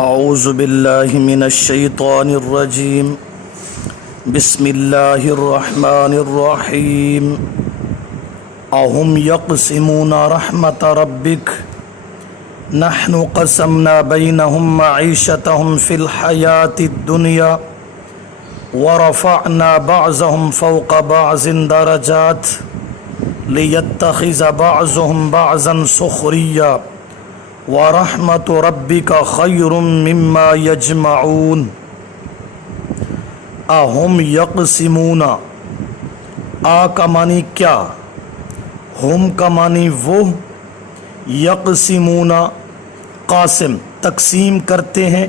اعوذ باللہ من الشیطان الرجیم بسم اللہ الرحمن الرحیم اہم یقسمون رحمت ربک نحن قسمنا بینہم معیشتہم فی الحیاة الدنیا ورفعنا بعضهم فوق بعض درجات لیتخذ بعضهم بعضا سخریا وَرَحْمَةُ رَبِّكَ خَيْرٌ مِّمَّا يَجْمَعُونَ اَهُمْ يَقْسِمُونَ کا معنی کیا، ہم کا معنی وہ، یقسمون قاسم تقسیم کرتے ہیں،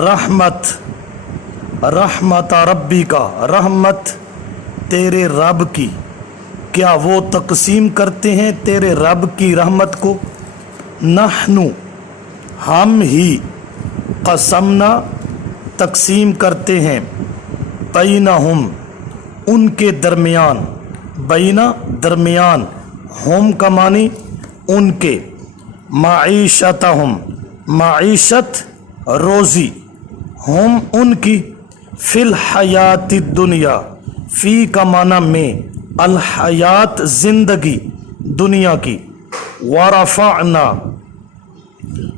رحمت ربی کا رحمت تیرے رب کی، کیا وہ تقسیم کرتے ہیں تیرے رب کی رحمت کو؟ نحن ہم ہی، قسمنا تقسیم کرتے ہیں، بینہم ان کے درمیان، بینا درمیان، ہم کا معنی ان کے، معیشتہم معیشت روزی، ہم ان کی، فی الحیات الدنیا، فی کا معنی میں، الحیات زندگی دنیا کی، ورفعنا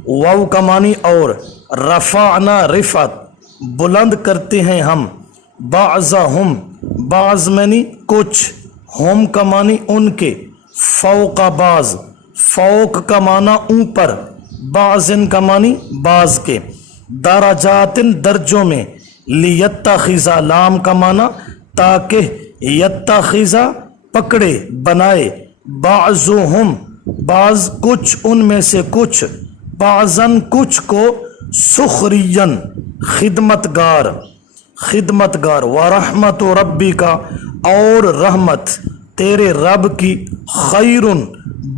واو کا معنی اور، رفعنا رفعت بلند کرتے ہیں ہم، بعضہم بعض معنی کچھ، ہم کا معنی ان کے، فوق بعض فوق کا معنی اوپر، بعضن کا معنی بعض کے، درجات درجوں میں، لیتخذ لام کا معنی تاکہ، یتخذ پکڑے بنائے، بعضہم بعض کچھ ان میں سے کچھ، بعضاً کچھ کو، سخرین خدمتگار، ورحمت ربی کا اور رحمت تیرے رب کی، خیرن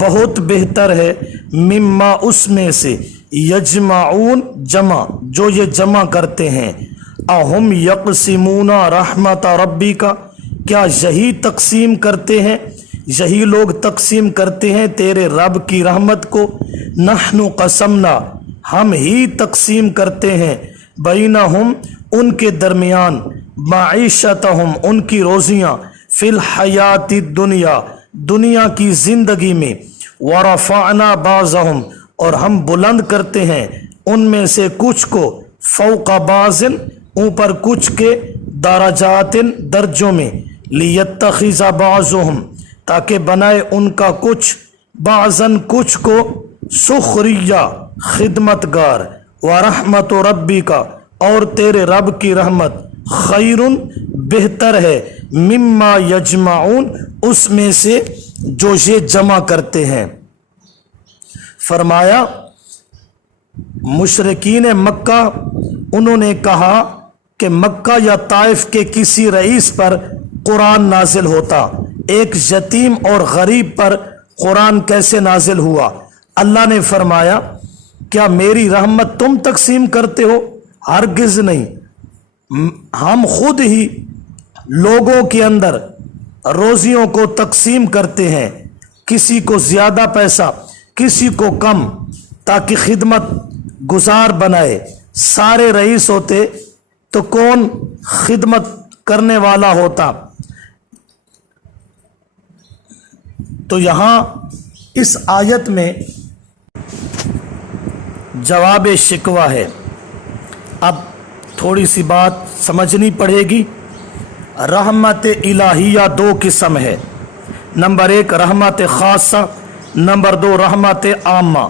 بہت بہتر ہے، مما اس میں سے، یجمعون جمع جو یہ جمع کرتے ہیں، اہم یقسمون رحمت ربی کا، کیا یہی تقسیم کرتے ہیں، یہی لوگ تقسیم کرتے ہیں تیرے رب کی رحمت کو؟ نحن قسمنا ہم ہی تقسیم کرتے ہیں، بینہم ان کے درمیان، معیشتہم ان کی روزیاں، فی الحیات الدنیا دنیا کی زندگی میں، ورفعنا بعضہم اور ہم بلند کرتے ہیں ان میں سے کچھ کو، فوق بعض اوپر کچھ کے، درجات درجوں میں، لیتخذ بعضہم تاکہ بنائے ان کا کچھ، بعضاً کچھ کو، سخریہ خدمتگار، ورحمت ربی کا اور تیرے رب کی رحمت، خیرن بہتر ہے، مما یجمعون اس میں سے جو یہ جمع کرتے ہیں۔ فرمایا مشرکین مکہ انہوں نے کہا کہ مکہ یا طائف کے کسی رئیس پر قرآن نازل ہوتا، ایک یتیم اور غریب پر قرآن کیسے نازل ہوا؟ اللہ نے فرمایا کیا میری رحمت تم تقسیم کرتے ہو؟ ہرگز نہیں، ہم خود ہی لوگوں کے اندر روزیوں کو تقسیم کرتے ہیں، کسی کو زیادہ پیسہ کسی کو کم، تاکہ خدمت گزار بنائے۔ سارے رئیس ہوتے تو کون خدمت کرنے والا ہوتا؟ تو یہاں اس آیت میں جواب شکوہ ہے۔ اب تھوڑی سی بات سمجھنی پڑے گی۔ رحمت الہیہ دو قسم ہے، نمبر ایک رحمت خاصہ، نمبر دو رحمت عامہ۔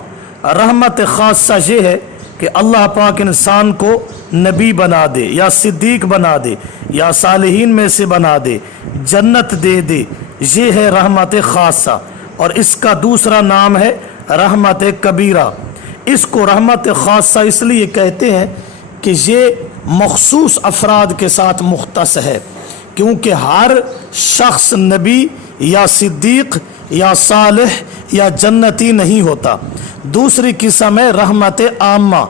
رحمت خاصہ یہ ہے کہ اللہ پاک انسان کو نبی بنا دے، یا صدیق بنا دے، یا صالحین میں سے بنا دے، جنت دے دے، یہ ہے رحمت خاصہ۔ اور اس کا دوسرا نام ہے رحمت کبیرہ۔ اس کو رحمت خاصہ اس لیے کہتے ہیں کہ یہ مخصوص افراد کے ساتھ مختص ہے، کیونکہ ہر شخص نبی یا صدیق یا صالح یا جنتی نہیں ہوتا۔ دوسری قسم ہے رحمت عامہ،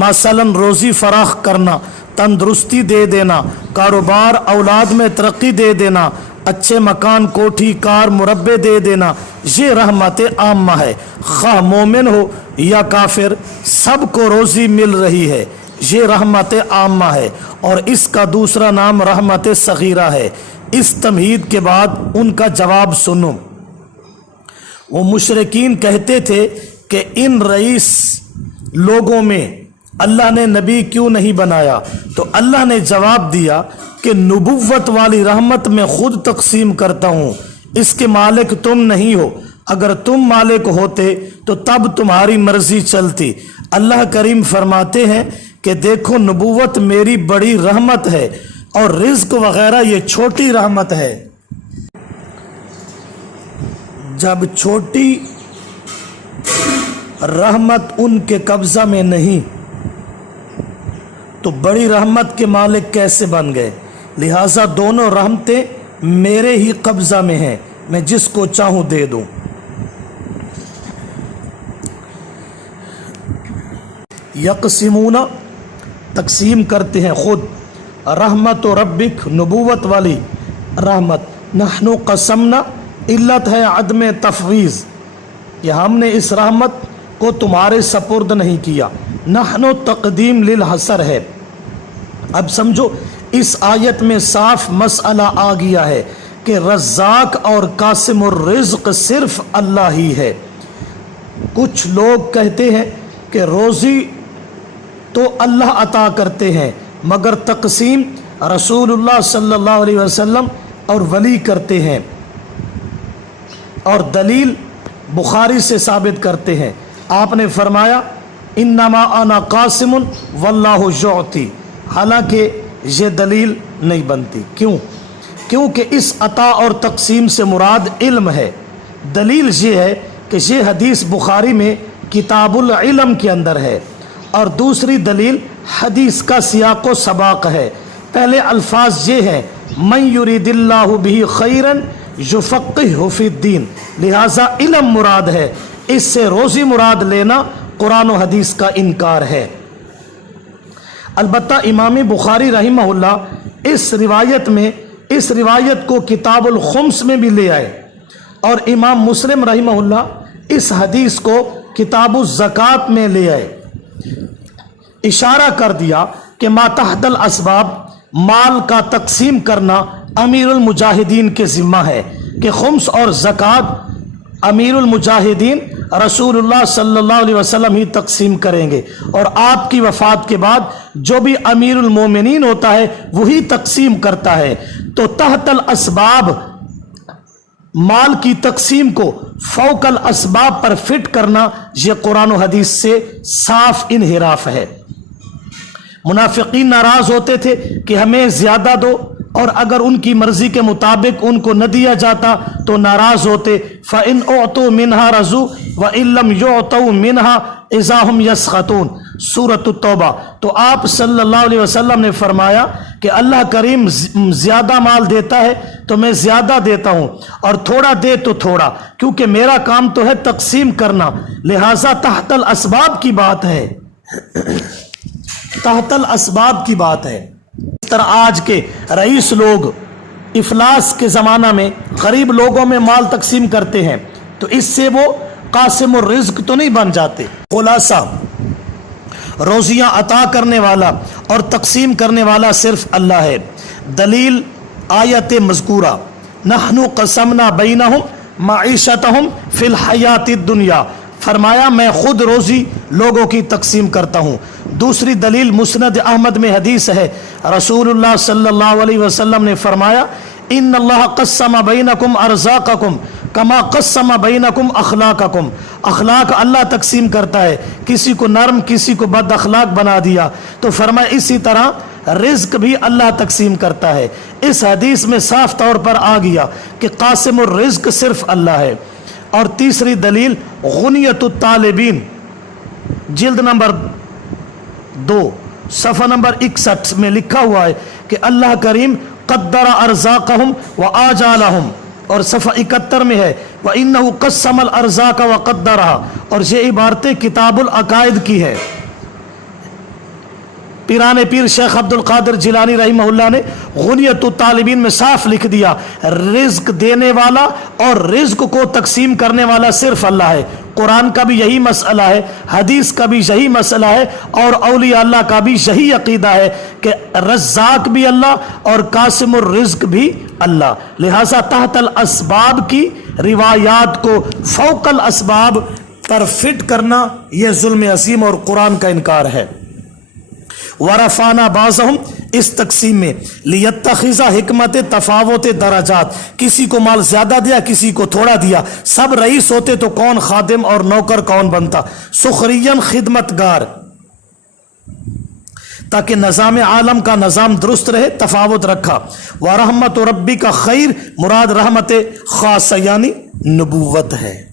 مثلا روزی فراخ کرنا، تندرستی دے دینا، کاروبار اولاد میں ترقی دے دینا، अच्छे मकान, कोठी, कार, मुरब्बे दे देना, ये रहमत आम्मा है। खा मोमिन हो या काफिर, सबको रोजी मिल रही है, ये रहमत आम्मा है। और इसका दूसरा नाम रहमत सगीरा है। इस तमहीद के बाद उनका जवाब सुनो। वो मुशरिकीन कहते थे कि इन रईस लोगों में अल्लाह ने नबी क्यों नहीं बनाया? तो अल्लाह ने जवाब दिया कि नबुव्वत वाली रहमत मैं खुद तकसीम करता हूँ, इसके मालिक तुम नहीं हो। अगर तुम मालिक होते तो तब तुम्हारी मर्जी चलती। अल्लाह करीम फरमाते हैं कि देखो नबुव्वत मेरी बड़ी रहमत है और रिज्क वगैरह ये छोटी रहमत है। जब छोटी रहमत उनके कब्जा में नहीं तो बड़ी रहमत के मालिक कैसे बन गए? लिहाजा दोनों रहमतें मेरे ही कब्जा में हैं, मैं जिसको चाहूं दे दूं। यकसिमूना तकसीम करते हैं खुद, रहमत व रब्बिक नबूवत वाली रहमत, नहनु कसमना इल्लत है अदम तफवीज़, कि हमने इस रहमत को तुम्हारे सपुर्द नहीं किया। नहनु तकदीम लिल हसर है। अब समझो इस आयत में साफ मसला आ गया है कि रज़्ज़ाक और कासिमुर रिज़्क़ सिर्फ अल्लाह ही है। कुछ लोग कहते हैं कि रोज़ी तो अल्लाह अता करते हैं मगर तकसीम रसूलुल्लाह सल्लल्लाहु अलैहि वसल्लम और वली करते हैं, और दलील बुखारी से साबित करते हैं। आपने फरमाया इन्नमा अना कासिमुन वल्लाहु युअती, हालांकि ये दलील नहीं बनती। क्यों? क्योंकि इस अता और तकसीम से मुराद इल्म है। दलील ये है कि ये हदीस बुखारी में किताबुल इल्म के अंदर है, और दूसरी दलील हदीस का सियाक़ो सबाक है। पहले अल्फाज ये हैं मन युरिदिल्लाहु बिही खैरन युफ़क़्क़िहु फ़िद्दीन, लिहाजा इल्म मुराद है, इससे रोज़ी मुराद लेना कुरान और हदीस का इनकार है। अलबत्ता इमाम बुखारी रहिमहुल्लाह इस रिवायत को किताबुल खुम्स में भी ले आए, और इमाम मुस्लिम रहिमहुल्लाह इस हदीस को किताबुल ज़कात में ले आए। इशारा कर दिया कि मातहतल असबाब माल का तकसीम करना अमीरुल मुजाहिदीन के ज़िम्मा है, कि खुम्स और ज़कात अमीरुल मुजाहिदीन रसूलुल्लाह सल्लल्लाहु अलैहि वसल्लम ही तकसीम करेंगे, और आपकी वफ़ात के बाद जो भी अमीरुल मोमिनीन होता है वही तकसीम करता है। तो तहतल असबाब माल की तकसीम को फौकल असबाब पर फिट करना ये कुरान और हदीस से साफ इनहिराफ है। मुनाफिकीन नाराज होते थे कि हमें ज्यादा दो, और अगर उनकी मर्जी के मुताबिक उनको न दिया जाता तो नाराज होते। फ़इन उअतू मिन्हा रज़ू व इल्लम युअतू मिन्हा इज़ा हुम यस्खतून, सूरत तौबा। तो आप सल्लल्लाहु अलैहि वसल्लम ने फरमाया कि अल्लाह करीम ज़्यादा माल देता है तो मैं ज़्यादा देता हूँ, और थोड़ा दे तो थोड़ा, क्योंकि मेरा काम तो है तकसीम करना। लिहाजा तहतल असबाब की बात है, तहतल असबाब की बात है। इस तरह आज के रईस लोग इफलास के ज़माना में गरीब लोगों में माल तकसीम करते हैं, तो इससे वो कासिमुर रिज़्क़ तो नहीं बन जाते। खुलासा, रोज़ियाँ अता करने वाला और तकसीम करने वाला सिर्फ अल्लाह है। दलील आयत मज़कूरा नहनु क़समना बैनहुम माईशतहुम फ़िल हयातिद दुनिया, फरमाया मैं खुद रोज़ी लोगों की तकसीम करता हूँ। दूसरी दलील मुस्नद अहमद में हदीस है, रसूलुल्लाह सल्लल्लाहु अलैहि वसल्लम ने फरमाया इन्नल्लाह क़स्सम बैनकुम अर्ज़ाक़कुम कमा क़स्सम बैनकुम अख़लाक़कुम, अखलाक अल्लाह तकसीम करता है, किसी को नर्म किसी को बद अखलाक बना दिया। तो फरमाया इसी तरह रिज़्क़ भी अल्लाह तकसीम करता है। इस हदीस में साफ तौर पर आ गया कि क़ासिमुर रिज़्क़ सिर्फ अल्लाह है। और तीसरी दलील गुनियतुत तालिबीन जिल्द नंबर 2 सफ़ा नंबर 61 में लिखा हुआ है कि अल्लाह करीम क़द्दरा अर्ज़ाक़हुम व आजालहुम, और सफ़ा 71 में है व इन्नहु क़स्समल अर्ज़ाक़ व क़द्दरहा, और ये इबारतें किताबुल अक़ाइद की है। پیران پیر شیخ عبد القادر جیلانی رحمہ اللہ نے غنیت الطالبین میں صاف لکھ دیا، رزق دینے والا اور رزق کو تقسیم کرنے والا صرف اللہ ہے۔ قرآن کا بھی یہی مسئلہ ہے، حدیث کا بھی یہی مسئلہ ہے، اور اولیاء اللہ کا بھی یہی عقیدہ ہے کہ رزاق بھی اللہ اور قاسم الرزق بھی اللہ۔ لہٰذا تحت الاسباب کی روایات کو فوق الاسباب پر فٹ کرنا یہ ظلم عظیم اور قرآن کا انکار ہے۔ ورفعنا بعضهم اس تقسیم میں لیتخذ حکمت تفاوت درجات، کسی کو مال زیادہ دیا کسی کو تھوڑا دیا، سب رئیس ہوتے تو کون خادم اور نوکر کون بنتا، سخرین خدمتگار، تاکہ نظام عالم کا نظام درست رہے، تفاوت رکھا۔ ورحمت ربی کا خیر، مراد رحمت خاصہ یعنی نبوت ہے۔